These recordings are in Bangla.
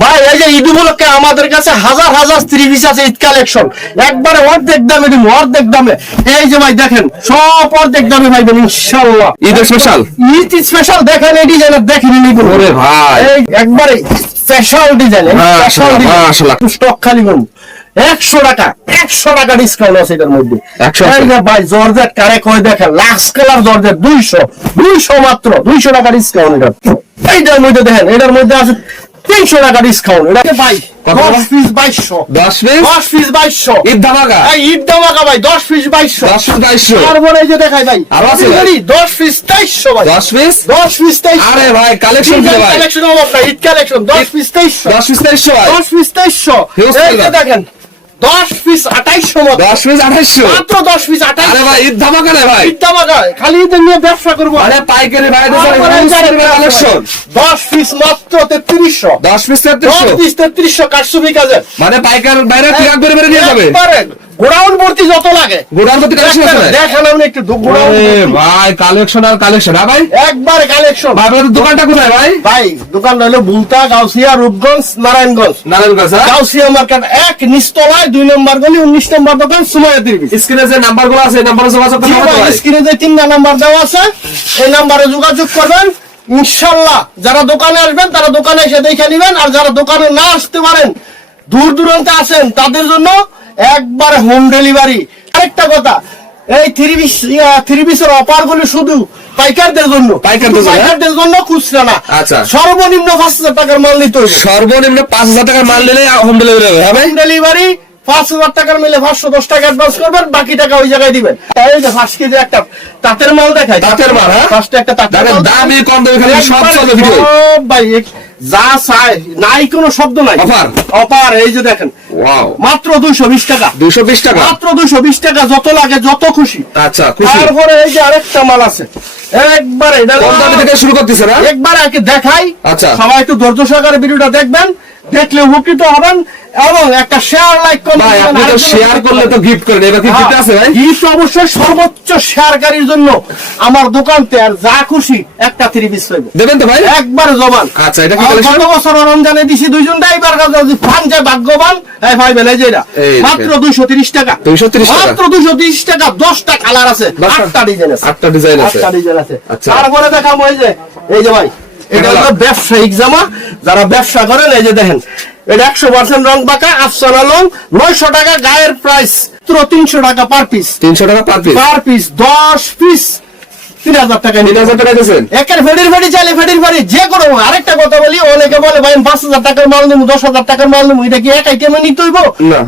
ভাই এই যে ঈদ উপলক্ষে আমাদের কাছে হাজার হাজার থ্রি পিস আছে, ঈদ কালেকশন একবারে অর্ধেক দামে দিব, অর্ধেক দামে। এই যে ভাই দেখেন সব অর্ধেক দামে পাইবেন ইনশাআল্লাহ। ঈদ স্পেশাল, ঈদ স্পেশাল দেখেন, এই ডিজাইনের দেখেন ওরে ভাই এই একবারে স্পেশাল ডিজাইন, স্পেশাল মাশাআল্লাহ। স্টক খালি করুন 100 টাকা, 100 টাকা ডিসকাউন্ট আছে এটার মধ্যে। 100 এই যে ভাই জর্জেট কারে কয় দেখেন, লাক্স কালার জর্জেট 200 মাত্র 200 টাকা ডিসকাউন্ট এটা। এইটার মধ্যে দেখেন, এটার মধ্যে আছে 300 টাকা ডিসকাউন্ট। এটা ভাই 10 পিস 2200, 10 পিস 2200 ঈদ ধামাকা। এই ঈদ ধামাকা ভাই 10 পিস 2200, 10 পিস 2200। তারপরে এই যে দেখাই ভাই আরো আছে ভাই? 10 পিস 2300 ভাই, 10 পিস 2300। আরে ভাই কালেকশন কি ভাই, কালেকশন হবে আপনার ঈদ কালেকশন 10 পিস 2300, 10 পিস 2300 ভাই, 10 পিস 2300। Huge এই যে colour। দেখেন 10 পিস 2800 মত, 10 পিস 2800। মাত্র 10 পিস 2800। আরে ভাই ঈদ ধামাকা রে ভাই, ঈদ ধামাকা, খালি ঈদ নিয়ে ব্যবসা করব। আরে পাইকারি ভাই তারপরে এই যে কালেকশন 10 পিস মাত্র 3300, 10 পিস 10 3300। পিস 3300 কাটছবি কাজে। মানে পাইকার বাইরে ট্রাক করে মেরে নিয়ে যাবে, একবারে গোডাউন ভর্তি যত লাগে। গোডাউন প্রতি কালেকশন আছে ভাই। দেখেন আপনি একটু গোডাউন আরে ভাই কালেকশন আর কালেকশন। হ্যাঁ ভাই, একবারে কালেকশন। ভাই আপনাদের দোকানটা কোথায় ভাই? ভাই দোকান হলো বুলতা, গাউসিয়া, রূপগঞ্জ, নারায়ণগঞ্জ। নারায়ণগঞ্জ। গাউসিয়া মার্কেট 1 নিচতলায় 2 নম্বর গলি 19 নম্বর দোকান, সুমাইয়া তিরবিস। স্ক্রিনে যে নাম্বারগুলো আছে এই নাম্বারে যোগাযোগ করতে হবে ভাই। স্ক্রিনে যে 3টা নাম্বার দেওয়া আছে এই নাম্বারে যোগাযোগ করবেন ইনশাআল্লাহ। যারা দোকানে আসবেন তারা দোকানে এসে দেখে নেবেন, আর যারা দোকানে না আসতে পারেন, দূর দূরান্তে আছেন, তাদের জন্য একবারে হোম ডেলিভারি। আরেকটা কথা, এই থ্রি পিসের অফার গুলো শুধু পাইকারদের জন্য, পাইকারদের জন্য, হ্যাঁ? পাইকারদের জন্য, খুচরা না। আচ্ছা। সর্বনিম্ন 5000 টাকার মাল নিতে হবে। সর্বনিম্ন 5000 টাকার মাল নিলে হোম ডেলিভারি হবে। হ্যাঁ ভাই, হোম ডেলিভারি 5000 টাকার মিলে 510 টাকা অ্যাডভান্স করবেন, বাকি টাকা ওই জায়গায় দিবেন। এই যে 5 কেজি একটা তাঁতের মাল দেখায়, তাঁতের মাল, হ্যাঁ? ফার্স্টে একটা তাঁতের দেখেন মাল দামি কম দামি খালি সব একবারে চলবে ভিডিও। সব ভাই যা চাই নাই, কোনো শব্দ নাই। অফার। অফার এই যে দেখেন ওয়াও, মাত্র 220 টাকা, 220 টাকা মাত্র 220 টাকা, যত লাগে যত খুশি। আচ্ছা খুশি। তারপরে এই যে আরেকটা মাল আছে, একবারে এটা কম দামি থেকে শুরু করতেছে না? একবার আগে দেখাই। আচ্ছা। সবাই একটু ধৈর্য সহকারে ভিডিওটা দেখবেন, দেখলে উপকৃত হবেন, এবং একটা শেয়ার লাইক ভাই আপনি তো শেয়ার করলে তো গিফট করেন, এবার কি গিফট আছে ভাই? গিফট অবশ্যই সর্বোচ্চ শেয়ারকারীর জন্য আমার দোকানতে আর যা খুশি একটা 3 পিস পাইবে, দেবেন তো ভাই? একবারে জবান। আচ্ছা, এটা কি আর কালেকশন? গত বছর রমজানে দিছি দুইজন ড্রাইভার কাছে, ফান যায় ভাগ্যবান এই পাইবেন। এই যে এটা এই মাত্র 230 টাকা, 230 টাকা, মাত্র 230 টাকা, 10টা কালার আছে, 8টা ডিজাইন আছে, 8টা ডিজাইন আছে। 8টা ডিজাইন আছে। আচ্ছা। তারপরে দেখাবো এই যে ভাই, এটা হলো ব্যবসায়িক জামা, যারা ব্যবসা করেন। এই যে দেখেন এটা 100% রং বাঁকা, আফসানা লং, 900 টাকা গায়ের প্রাইস, 300 টাকা পার পিস, 300 টাকা পার পিস। 10 পিস 3000 টাকা। 3000 টাকা দিয়েছেন? একের ফেডির ফেডি চাইলে ফেডির ফেডি যে কোনো। আরেকটা কথা বলি, অনেকে বলে ভাই 5000 টাকার মাল নেবো, 10000 টাকার মাল নেবো, এটা কি এক আইটেমে নিতে হইব?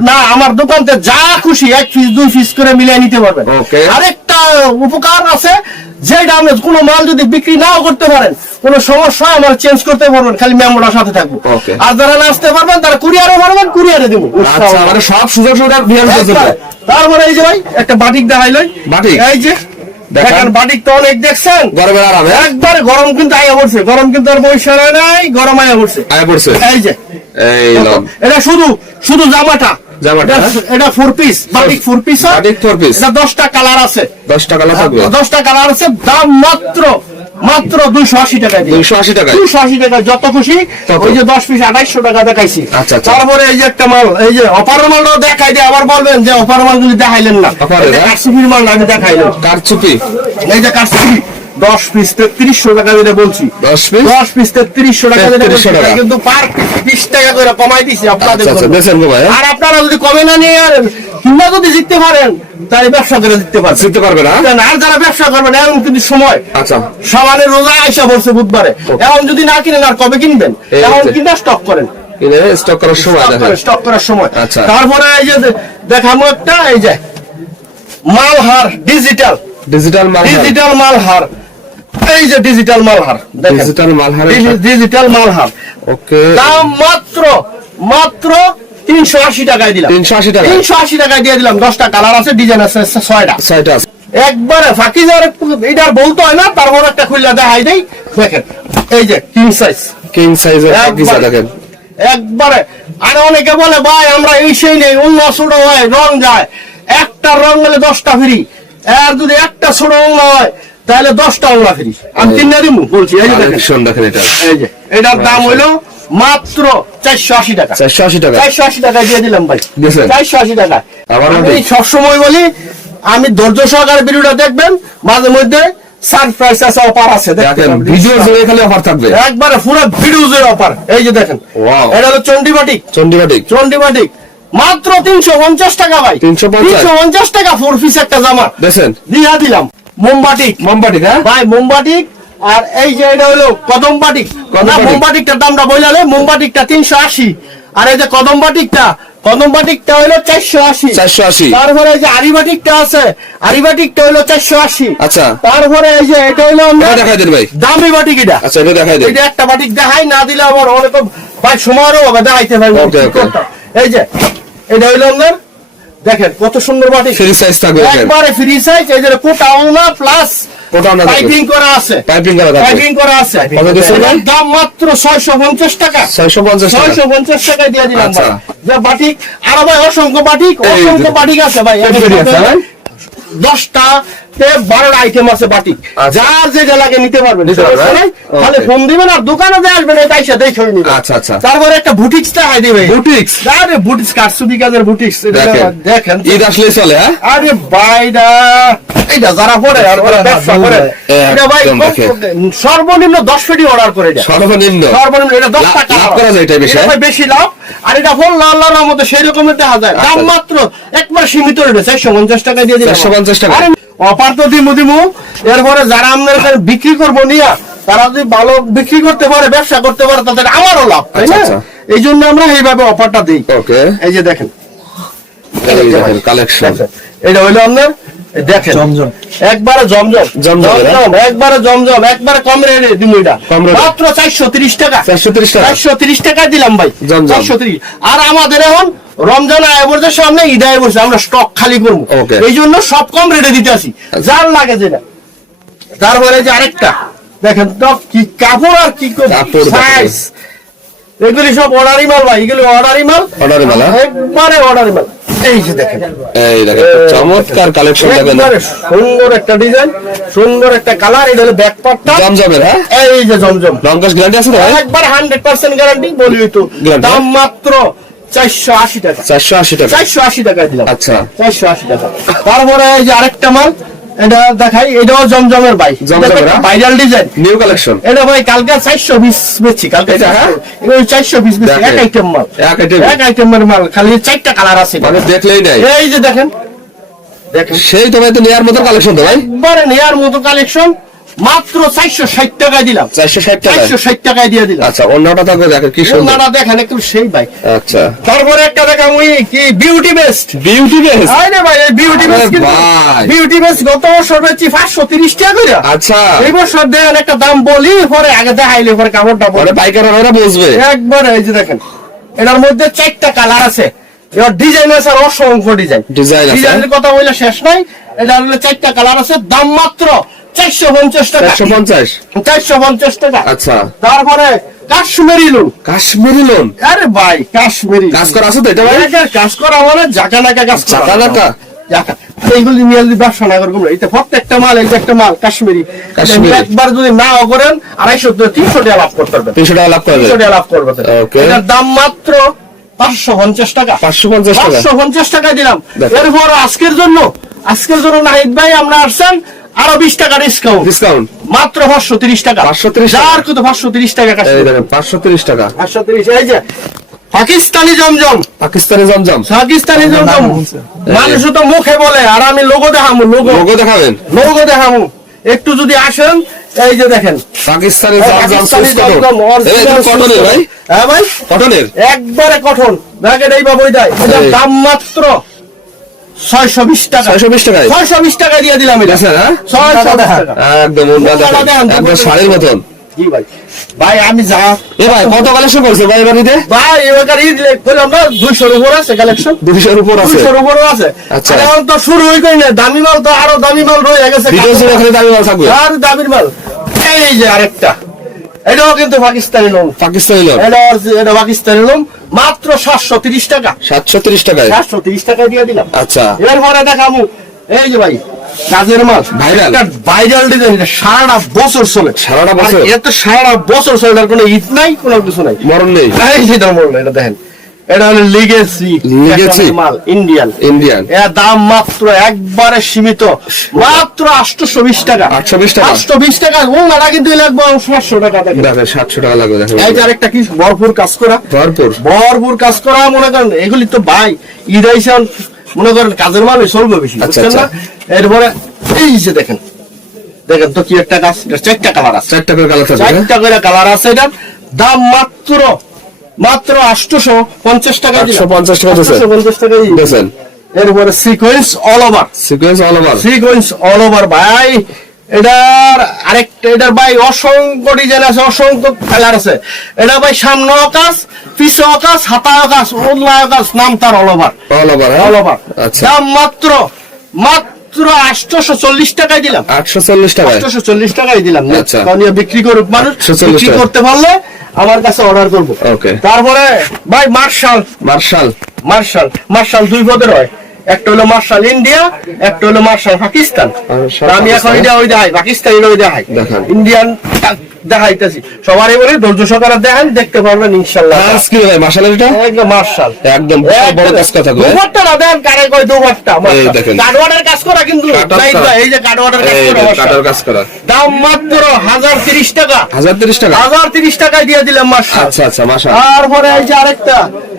না, আমার দোকানতে যা খুশি 1 পিস 2 পিস করে মিলিয়ে নিতে পারবেন। Okay. আরেকটা উপকার আছে, যে দামে কোনো মাল যদি বিক্রি নাও করতে পারেন, কোনো সমস্যা আমার চেঞ্জ করতে পারবেন, খালি মেমোটার সাথে থাকবো। Okay. আর যারা না আসতে পারবেন তারা কুরিয়ারে পারবেন, কুরিয়ারে দেবো। আচ্ছা, মানে সব সুযোগ সুবিধা ভিআর দিয়েছেন। তারপরে এই যে ভাই একটা বাটিক দেখাইলই, বাটিক? এই যে দেখেন বাটিক তো অনেক দেখছেন, গরমের আরামে একবারে গরম কিন্তু আয়া পড়ছে, গরম কিন্তু আর বৈশাখ নাই, গরম আয়া পড়ছে। আয় পড়ছে। এই যে এই লন এটা শুধু জামাটা, জামাটা, এটা 4 piece, batik 4 piece, batik 4 piece. এটা 10টা কালার আছে, 10 টাকা লাগবে। 10টা কালার আছে, দাম মাত্র 280 টাকা। 280 টাকা, 280 টাকা, যত খুশি। তত। ওই যে 10 পিস 2800 টাকা দেখাইছি। আচ্ছা, আচ্ছা। তারপরে এই যে একটা মাল, এই যে অফার মালটাও দেখাই দিয়ে আবার বলবেন যে অফার মালগুলি দেখাইলেন না। অফারে না? কারচুপির মাল আমি দেখাইলাম, কারচুপি। এই যে কারচুপি 10 পিস 3300 টাকা যেটা বলছি, 10 পিস 10 পিস 3300 টাকা যেটা বলছি, 3300 টাকা। কিন্তু পার পিস 20 টাকা করে কমাই দিছি আপনাদের আচ্ছা, জন্য। দেন গো ভাই। আর আপনারা যদি কমে না নিয়ে কিংবা যদি জিততে পারেন তাহলে ব্যবসা করে জিততে পারবেন, জিততে পারবে না? আর যারা ব্যবসা করবেন এখন কিন্তু সময়, আচ্ছা, সামানের রোজা আইসা পড়ছে বুধবারে, এখন যদি না কিনেন আর কবে কিনবেন? এই এখন হচ্ছে। কিনা স্টক করেন, কিনে স্টক করার সময় দেখেন। স্টক করার সময়। আচ্ছা। তারপরে এই যে দেখাবো একটা, এই যে মালহার ডিজিটাল, ডিজিটাল মাল, ডিজিটাল মালহার, এই যে ডিজিটাল মালহার দেখেন, ডিজিটাল মালহার, ডিজিটাল মালহার, ওকে। দাম মাত্র 380 টাকায় দিলাম, 380 টাকা, 380 টাকায় দিয়ে দিলাম। 10টা কালার আছে, ডিজাইন আছে 6টা, 6টা আছে। একবারে ফাঁকি যাওয়ার এটা আর বলতে হয় না। তারপর একটা খুললা দেখাই দেই, দেখেন এই যে কিং সাইজ, কিং সাইজের পিসা দেখেন একবারে। আর অনেকে বলে ভাই আমরা এই সেই নেই, অন্য ছোট হয় রং যায়, একটা রং গেলে 10টা ফ্রি, আর যদি একটা ছোট রং হয় তাহলে 10টা ওলা ফ্রি। আমি 3টা দিব বলছি। এই যে দেখেন, দেখেন এটা, এই যে এটার দাম হইলো মাত্র 480 টাকা। 480 টাকা 480 টাকা দিয়ে দিলাম ভাই। দিয়েছেন? 480 টাকা। আবার আমি সবসময় বলি, আমি ধৈর্য সহকারে ভিডিওটা দেখবেন, মাঝে মধ্যে সারপ্রাইজ আছে, অফার আছে। দেখেন ভিডিও জুড়ে খালি অফার থাকবে, একবারে পুরো ভিডিও জুড়ে অফার। এই যে দেখেন, Wow. এটা হলো চন্ডিবাটিক। চন্ডিবাটিক চন্ডিবাটিক মাত্র 350 টাকা ভাই। 350 টাকা 4 পিস একটা জামা দেখেন দিয়া দিলাম। মোমবাটিক, মোমবাটিক, হ্যাঁ ভাই মোমবাটিক। আর এই যে এটা হলো কদমবাটিক। কদমবাটিক। মোমবাটিকটার দামটা বইলালে, মোমবাটিকটা 380, আর এই যে কদমবাটিকটা হলো 480। 480 তারপরে এই যে আরিবাটিকটা আছে, আরিবাটিকটা হলো 480। আচ্ছা তারপরে এই যে এটা হলো এটা দেখাই দেন ভাই। দামি বাটিক। এটা আচ্ছা এটা দেখাই দেন। এটা একটা বাটিক দেখাই না দিলে আবার অনেক ভাই সময়েরও হবে, দেখাইতে পারবো। Okay, okay. এই যে এটা হইলো আপনার, দেখেন কত সুন্দর বাটিক, ফ্রি সাইজ থাকবে দেখেন, একবারে ফ্রি সাইজ। এই যে কোটাও না, প্লাস কোটাও না, পাইপিং করা আছে, পাইপিং করা থাকবে। পাইপিং করা আছে। কত দিচ্ছেন ভাই? এটার দাম মাত্র 650 টাকা। 650 টাকা 650 টাকা দিয়ে দিলাম আচ্ছা। ভাই। যে বাটিক, আর ভাই অসংখ্য বাটিক, এই যে। অসংখ্য বাটিক আছে ভাই। February আছে, হ্যাঁ? 10টা 12টা আইটেম আছে বাটিক, আচ্ছা। যার যেটা লাগে নিতে পারবেন। নিতে পারবেন, সমস্যা নাই। okay. খালি ফোন দিবেন আর দোকানে যে আসবেন, এটা এসে দেখে নিবেন। আচ্ছা আচ্ছা তারপরে একটা বুটিক্স দেখাই দিবে। বুটিক্স আরে বুটিক্স, কারচুপি কাজের বুটিক্স। দেখেন দেখেন ঈদ আসলে চলে, হ্যাঁ আরে ভাইরা, এটা যারা পরে আর ওরা ব্যবসা করে, এটা ভাই একদম দেখেন। সর্বনিম্ন 10 পেটি অর্ডার করে দেয়। সর্বনিম্ন সর্বনিম্ন এটা 10 লাভ- টাকা লাভ করা যায় এটা বেশি, এটা ভাই বেশি লাভ। আর এটা ফল আল্লাহর রহমতে সেই রকমের দেখা যায়। দাম আচ্ছা। মাত্র একবার সীমিত রেটে 450 টাকা দিয়ে দিলাম। 450 টাকা। আরে অফার তো দিমু। এরপরে যারা আপনার কাছে বিক্রি করবো নিয়া, তারা যদি ভালো বিক্রি করতে পারে, ব্যবসা করতে পারে, তাদের আমারও লাভ, তাই আচ্ছা, না? আচ্ছা। এই জন্য আমরা এইভাবে অফারটা দিই। ওকে এই যে দেখেন, এই দেখেন কালেকশন এটা হইলো আপনার, দেখেন একবারে জমজম, একবারে জমজম, একবারে কম রেটে দিমু। এটা কম রেটে। মাত্র 430 টাকা। 430 টাকা 430 টাকা দিলাম ভাই। জমজম। 430। আর আমাদের এখন রমজান আয় বলছে, সামনে ঈদ আয় বলছে, আমরা স্টক খালি করবো। Okay. এই জন্য সব কম রেটে দিতে আসি, যার লাগে যেটা। তারপরে যে আরেকটা দেখেন তো, কি কাপড় আর কি কাপড় দেখেন। সাইজ, এগুলি সব অর্ডারি মাল ভাই, এগুলি অর্ডারি মাল, অর্ডারি মাল, হ্যাঁ? একবারে অর্ডারি মাল। এই যে দেখেন, এই দেখেন চমৎকার কালেকশন দেখেন একবারে সুন্দর একটা ডিজাইন, সুন্দর একটা কালার। এটা হলো ব্যাক পার্টটা, জমজমের, হ্যাঁ এই যে জমজম, লঙ্কাস গ্যারান্টি আছে তো ভাই? একবার 100% গ্যারান্টি বলি তো। Guarantee। দাম মাত্র 480 টাকা। 480 টাকা 480 টাকা দিলাম। আচ্ছা 480 টাকা। তারপরে এই যে আরেকটা মাল, এটা দেখাই, এটাও জমজমের ভাই, জমজমের, হ্যাঁ? Viral design. নিউ কালেকশন এটা ভাই কালকে 400 পিস বেচছি, কালকে এটা, হ্যাঁ? 400 পিস বেচছি, দেখেন। এক আইটেম মাল, এক আইটেম এক আইটেমের মাল, খালি 4টা কালার আছে। মানে দেখলেই নাই, এই যে দেখেন, দেখেন সেই তো ভাই তো নেয়ার মতো কালেকশন তো ভাই। একবারে নেয়ার মতো কালেকশন, মাত্র 460 টাকায় দিলাম। 460 টাকা 460 টাকায় দিয়ে দিলাম। আচ্ছা অন্যটা থাকবে দেখেন কি সুন্দর। ওনারা দেখেন একটু সেই ভাই। আচ্ছা তারপরে একটা দেখাম ওই কি বিউটি বেস্ট। বিউটি বেস, আরে ভাই এই বিউটি বেস্ট, কিন্তু ভাই। বিউটি বেস্ট গত বছর বেচছি 530 টাকা করে। আচ্ছা এই বছর দেখেন একটা দাম বলি, পরে আগে দেখাইলে পরে কাপড়টা পরে বলে পাইকার ওরা বুঝবে। একবারে। এই যে দেখেন, এটার মধ্যে 4টা কালার আছে, এর ডিজাইন আছে আর অসংখ্য ডিজাইন। ডিজাইন আছে, ডিজাইনের কথা বললে শেষ নাই। এটা হলো 4টা কালার আছে, দাম মাত্র 450 টাকা। 450 450 টাকা। আচ্ছা তারপরে কাশ্মীরি লোন। কাশ্মীরি লোন আরে ভাই কাশ্মীরি কাজ করা আছে তো এটা ভাই? এটার কাজ করা মানে জাকা নাকা কাজ করা। জাকা নাকা? জাকা। এইগুলি নিয়ে যদি ব্যবসা না করবো, এটা প্রত্যেকটা মাল, এই যে একটা মাল কাশ্মীরি, কাশ্মীরি। এটা একবার যদি নাও করেন 250-300 টাকা লাভ করতে পারবেন। 300 টাকা লাভ করা 300 যায়। টাকা লাভ করবেন। Okay. এটার দাম মাত্র 550 টাকা। 550 টাকা 550 টাকা দিলাম। দেখেন। এরপর আজকের জন্য নাহিদ ভাই আমরা আসছেন আরো 20 টাকা ডিসকাউন্ট, ডিসকাউন্ট মাত্র 530 টাকা। 530 টাকা। যার কত 530 টাকা এই কাশ্মীরি। দেখেন 530 টাকা 530। এই যে পাকিস্তানি জমজম, পাকিস্তানি জমজম পাকিস্তানি জমজম মানুষ তো মুখে বলে, আর আমি লোগো দেখামু, লোগো দেখাবেন। দেখামু। একটু যদি আসেন, এই যে দেখেন পাকিস্তানি জমজম পাকিস্তানি সুস কটন। জমজম, এই original কটনের ভাই, হ্যাঁ ভাই কটনের একবারে কঠন। দেখেন এই বাবুই দেয়, এটার এই। দাম মাত্র 620 টাকা। 620 টাকায় 620 টাকা দিয়ে দিলাম এটা। দেখছেন, হ্যাঁ? 620 টাকা। একদম অন্য টাকা দেন, একদম শাড়ির মতন। জি ভাই, ভাই আমি যা এ ভাই কত কালেকশন করছে ভাই এবারে? ভাই এবার ঈদ করলাম না, 200-র উপর আছে কালেকশন, 200 উপর আছে। 200-র উপরও আছে। আচ্ছা। আর এখন তো শুরু হই কই না, দামি মাল তো আরো দামি মাল রয়ে গেছে। ভিডিও জুড়ে খালি দামি মাল থাকবে। আর দামির মাল। এই যে আরেকটা, এটাও কিন্তু পাকিস্তানি লোন। পাকিস্তানি লোন এটা পাকিস্তানি লোন, মাত্র 730 টাকা। 730 টাকায় 730 টাকা দিয়ে দিলাম। আচ্ছা এরপরে দেখামু, এই যে ভাই কাজের মাল Viral? ভাইরাল ডিজাইন, এটা সারাটা বছর চলে। সারাটা বছর? আর এটা সারা বছর চলে, এটার কোনো ঈদ নাই, কোনো কিছু নাই। মরণ নেই। এই যেটা বললো, এটা দেখেন, এটা হলো লিগেসি Legacy? মাল, ইন্ডিয়ান। ইন্ডিয়ান এর দাম মাত্র একবারে সীমিত, মাত্র 820 টাকা। 820 টাকা? 820 টাকা। ওনারা কিন্তু লাগবে 700 টাকা। দেখেন দেখেন 700 টাকা লাগবে দেখেন। এই যে আরেকটা কি ভরপুর কাজ করা, ভরপুর ভরপুর কাজ করা, মনে করেন এগুলি তো ভাই ঈদ আইসা মনে করেন কাজের মাল চলবে বেশি, আচ্ছা, বুঝছেন না? এরপরে এই যে দেখেন, দেখেন তো কি একটা কাজ, এটা 4টা কালার আছে, 4টা করে কালার থাকবে। 4টা করে কালার আছে। এটার দাম মাত্র 850 টাকা। 850 টাকা দিয়েছেন? 850 টাকা দিয়েছেন। এরপরে sequence all over, sequence all over. Sequence all over ভাই। এটার আরেকটা, এটার ভাই অসংখ্য ডিজাইন আছে, অসংখ্য কালার আছে। এটা ভাই সামনে কাজ, পিছে কাজ, হাতা কাজ, ওল্লা কাজ, নাম তার all over, all over. All over. আচ্ছা। দাম মাত্র 840 টাকায় দিলাম। 840 টাকায়? 840 টাকায় দিলাম। আচ্ছা। কারণ বিক্রি করুক মানুষ, 840 বিক্রি টাকা। করতে পারলে আমার কাছে অর্ডার করবো। ওকে। তারপরে ভাই মার্শাল, মার্শাল। মার্শাল, মার্শাল দুই পদের হয়, একটা হলো মার্শাল ইন্ডিয়া, একটা হলো মার্শাল পাকিস্তান। মার্শাল আমি এখন পাকিস্তান। এটা ওই দেখাই, পাকিস্তানি ওই দেখাই, দেখান। ইন্ডিয়ান দেখাইতেছি। সবারই বলে ধৈর্য সহকারে দেখেন, দেখতে পারবেন ইনশাল্লাহ। কাজ কি ভাই মার্শাল এটা? একদম মার্শাল, একদম বিশাল বড় কাজ কথা কয়। দুপাট্টা না দেন, কারে কয় দুপাট্টা। এই দেখেন। কাটওয়ার্ডের কাজ করা কিন্তু, কাটওয়ার্ড জাহিদ করা। ভাই, এই যে কাটওয়ার্ডের কাজ এই করা মার্শাল। কাটার কাজ করা। দাম মাত্র 1030 টাকা। 1030 টাকা? 1030 টাকায় দিয়ে দিলাম মার্শাল। আচ্ছা আচ্ছা মাশাল। তারপরে এই যে আরেকটা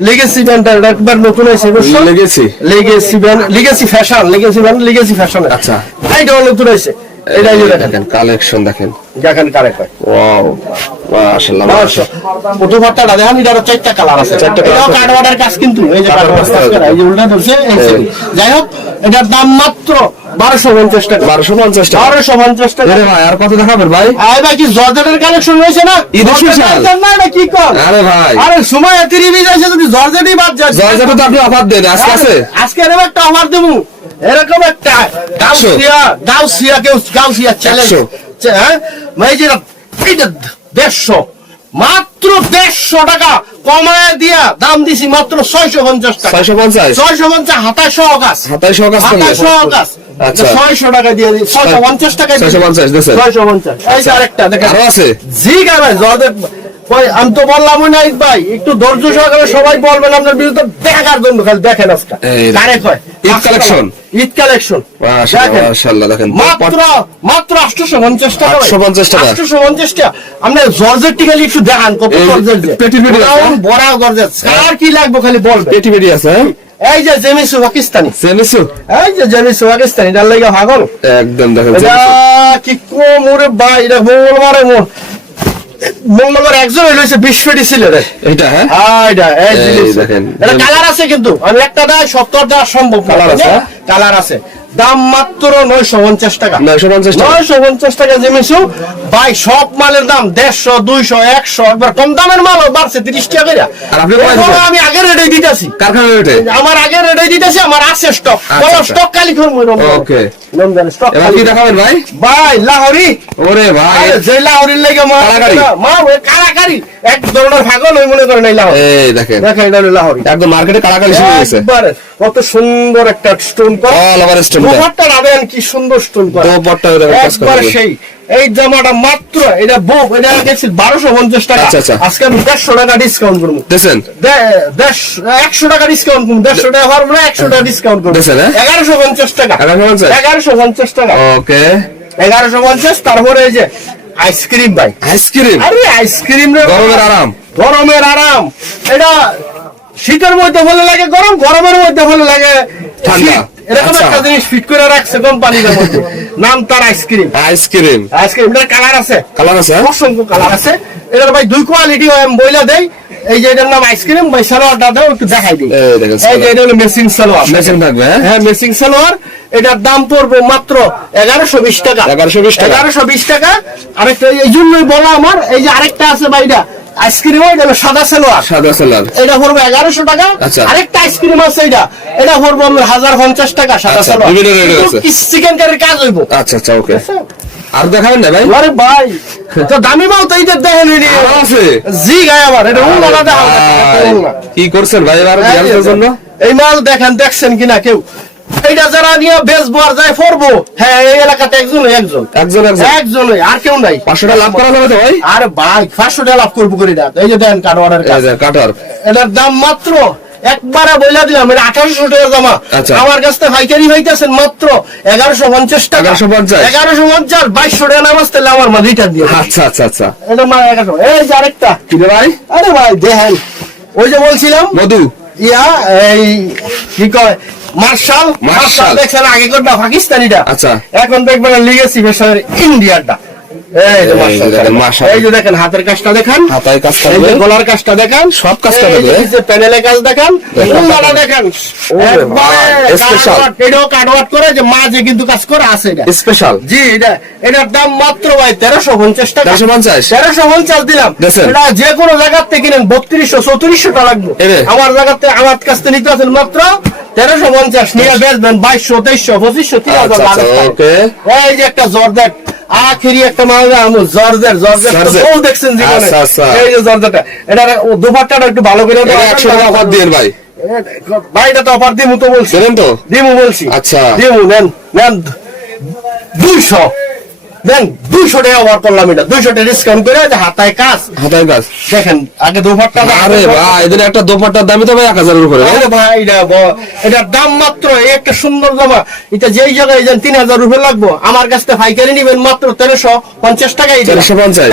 লেগেসি ব্যান্ড, একবার নতুন হয়েছে, লেগেছি। Legacy band, legacy fashion, legacy band, legacy fashion. আচ্ছা। এইটাও নতুন হয়েছে, এটাই যে দেখেন, দেখেন কালেকশন দেখেন। দেখেন কারেক্ট হয়। ওয়াও মাশাআল্লাহ মাশাআল্লাহ। দুপাট্টাটা দেখেন, এটারও 4টা কালার আছে। 4টা কালার এটাও আছে। কাটওয়ার্ডের কাজ কিন্তু, এই যে কাটওয়ার্ডের কাটওয়ার্ডের কাজ কাজ করা, এই যে উল্টা ধরছে, এই যে। যাই হোক, এটার দাম মাত্র 1250 টাকা। 1250 টাকা? 1250 টাকা। আরে ভাই আর কত দেখাবেন ভাই? আরে ভাই কি জর্জেটের কালেকশন হয়েছে না? ঈদের জর্জেট স্পেশাল? আইটেম না, এটা কি কর? আরে ভাই আরে সময় এত রিভিজ আছে, যদি জর্জেটই বাদ যায়। জর্জেটে তো আপনি অফার দেন, আজকে আছে? আজকে এরকম একটা অফার দেবো, এরকম একটা গাউসিয়া চ্যালেঞ্জ। 100 হ্যাঁ ভাই, যেটা এইটা 150, মাত্র 150 টাকা কমায় দিয়া দাম দিছি মাত্র 650 টাকা। 650? 650 হাতায় সহ কাজ, হাতায় সহ কাজ করবে? হাতায় সহ কাজ। আচ্ছা। 600 টাকা দিয়ে দিই, 650 টাকা দিয়ে দিই। 650 দিয়েছেন? 650। এই যে আরেকটা দেখেন, আরো আছে? জি ভাই, জর্জেট ভাই, আমি তো বললাম না ভাই, একটু ধৈর্য সহকারে সবাই বলবেন আপনার বিরুদ্ধে দেখার জন্য, খালি দেখেন আজকে এই কারেক্ট হয়। ঈদ কালেকশন? ঈদ কালেকশন মাশাআল্লাহ মাশাআল্লাহ দেখেন। মাত্র 850 টাকা। 850 টাকা? 850 টাকা। আপনি জর্জেট টিকালি একটু দেখান, কত এই জর্জেট, পেটি পেটি আছে? বড় জর্জেট। আর কি লাগবে খালি বলবেন। পেটি পেটি আছে? হ্যাঁ? এই যে জেমিসু পাকিস্তানি, সেমিসু? এই যে জেমিসু পাকিস্তানি, এটার লাগা পাগল। একদম দেখেন এটা কি কম ওরে ভাই, এটা মঙ্গলবার একজন হয়েছে 20 পেটি ছিল রে। এটা? হ্যাঁ এইটা এই এই জিনিস। দেখেন। এটা কালার আছে কিন্তু, আমি একটা দেয় 70 দেওয়া সম্ভব না। কালার আছে? কালার আছে। দাম মাত্র 950 টাকা। 950 টাকা? 950 টাকা জেমিসু ভাই। সব মালের দাম 150, 200, 100, একবার কম দামের মালও বাড়ছে 30 টাকা করে। আর আপনি কমাই দিবেন? আমি আগের রেটে দিতেছি, কারখানা রেটে? আমার আগের রেটে দিতেছি, আমার আছে স্টক। বলো আচ্ছা। স্টক খালি করবো। ওকে। স্টক এবার কি দেখাবেন ভাই? ভাই লাহোরি। ওরে ভাই আরে যে লাহোরির লাগে কারাকারি? কারাকারি এক ধরনের ভাগল, ওই মনে করেন এই লাহোরি। এই দেখেন দেখেন এটা হলো লাহোরি। একদম মার্কেটে কারাকারি শুরু হয়েছে। একবারে কত সুন্দর একটা স্টোন করা, অল ওভার স্টোন। দুপাট্টা রাবেন কি সুন্দর স্টোন করা, দুপাট্টা দেখেন কাজ করা। একবার সেই। এই জামাটা মাত্র, এটা বুক, এটা গেছিল 1250 টাকা। আচ্ছা, আচ্ছা। আজকে আমি 150 টাকা ডিসকাউন্ট করবো। দেখছেন? 100 টাকা ডিসকাউন্ট করবো, 150 টাকা পারবো না, 100 টাকা ডিসকাউন্ট করবো। দেখছেন, হ্যাঁ? 1150 টাকা। 1150? 1150 টাকা। ওকে। 1150। তারপরে এই যে আইসক্রিম ভাই, আইসক্রিম? আরে আইসক্রিম রে, গরমের আরাম। গরমের আরাম। এটা শীতের মধ্যে ভালো লাগে গরম, গরমের মধ্যে ভালো লাগে ঠান্ডা। শীত। এরকম আচ্ছা। একটা জিনিস ফিট করে রাখছে কোম্পানির মধ্যে, নাম তার আইসক্রিম। আইসক্রিম? আইসক্রিম এটার কালার আছে, কালার আছে? অসংখ্য কালার আছে। এটার ভাই দুই কোয়ালিটি হয়, আমি বইলা দেই। এই যে এটার নাম আইসক্রিম ভাই, সালোয়ারটা দাও একটু দেখাই দিই। এই দেখেন এই যে এটা হলো মেসিং সালোয়ার। মেশিন থাকবে? হ্যাঁ হ্যাঁ মেসিং সালোয়ার। এটার দাম পড়বে মাত্র 1120 টাকা। 1120 টাকা? 1120 টাকা। আরেকটা এই জন্যই বলা আমার, এই যে আরেকটা আছে ভাইটা আইসক্রিম, এটা হলো সাদা সালোয়ার, সাদা সেলার? এটা পড়বে 1100 টাকা। আচ্ছা। আরেকটা আইসক্রিম আছে, এটা পড়বে 1050 টাকা, সাদা আচ্ছা, সালোয়ার। বিভিন্ন রেটের আছে। চিকেন কারির কাজ হইব। আচ্ছা আচ্ছা ওকে। আর দেখাবেন না ভাই? আরে ভাই তো দামি মাল তো এইটা দেখেন নি। আরো আছে? জি গায় আমার, এটা উল্লা দেখা ভাই, কি করছেন ভাই এবার বিয়ারদের জন্য? এই মাল দেখেন, দেখছেন কিনা কেউ? এইটা যারা নিয়ে বেচবো আর যায় পড়বো, হ্যাঁ এই এলাকাতে একজনই একজনই, আর কেউ নাই। 500 টাকা লাভ করা যাবে তো ভাই? আরে ভাই 500 টাকা লাভ করবো করে না। এই যে দেন কাটোয়ারের কাজ, এই যে কাটার এটার দাম মাত্র একবারে বইলা দিলাম, এটা 1800 টাকা জামা। আচ্ছা। আমার কাছ থেকে পাইকারি হইতেছেন মাত্র 1150 টাকা। 1150 1150 2200 টাকা নামাজ তাহলে আমার মা রিটার্ন দিয়ে দেবে। আচ্ছা আচ্ছা আচ্ছা। এটা মা 1100। এই যে আরেকটা, কি রে ভাই? আরে ভাই দেখেন, ওই যে বলছিলাম মধু এই কি কয় মার্শাল দেখছেন, আগে কোনটা পাকিস্তানিটা, আচ্ছা। এখন দেখবেন লিগেসি বেশার ইন্ডিয়ানটা। এই যে মার্শাল। এই যে দেখেন হাতের কাজটা দেখেন, হাতায় কাজ এই যে করবে, গলার কাজটা দেখেন, সব কাজ এই করবে। যে নিচে প্যানেলে কাজ দেখেন, উল্লাটা দেখেন, একবারে স্পেশাল। এটাও কাটওয়াট করে যে মাঝে কিন্তু কাজ করে আছে এটা স্পেশাল। জি। এটার দাম মাত্র ভাই 1350 টাকা। 1350 দিলাম। দেখছেন? এটা যে কোনো জায়গার থেকে কিনেন 3200-3400 টাকা লাগবে। এরে। আমার জায়গাতে আমার কাছ থেকে নিতে আছেন মাত্র 1350, নিয়ে বেচবেন 2200-2300-2500 আচ্ছা, আচ্ছা, 3000। ওকে। এই যে একটা জর্জেট, আখেরি একটা মাল জর্জেট জর্জেট। বহু দেখছেন জীবনে। আচ্ছা, আচ্ছা। এই যে জর্জেটটা, এটা দোপাট্টাটা একটু ভালো করে এটা 100 টাকা অফার দিয়েন ভাই। ভাই এটা তো অফার দিমু তো বলছি, দেবেন তো? দিমু বলছি। আচ্ছা। দিমু, নেন 200 দেন, 200 টাকা অফার করলাম। এটা 200 টাকা ডিসকাউন্ট করে যে হাতায় কাজ হাতায় কাজ। দেখেন, আগে দোপাট্টা। আরে ভাই, এদের একটা দোপাট্টার দামই তো ভাই 1000 এর উপরে ভাই। আরে ভাই এটার দাম মাত্র, এই একটা সুন্দর জামা, এটা যেই জায়গায় যান 3000 রুপে লাগবো, আমার কাছ থেকে পাইকারি নিবেন মাত্র 1350 টাকায়।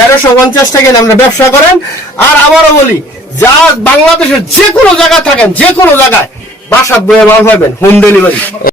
1350 টাকায় আমরা ব্যবসা করেন। আর আবারও বলি, যা বাংলাদেশের যে কোনো জায়গায় থাকেন, যে কোনো জায়গায় বাসাত বয়ে মাল পাবেন, হোম ডেলিভারি।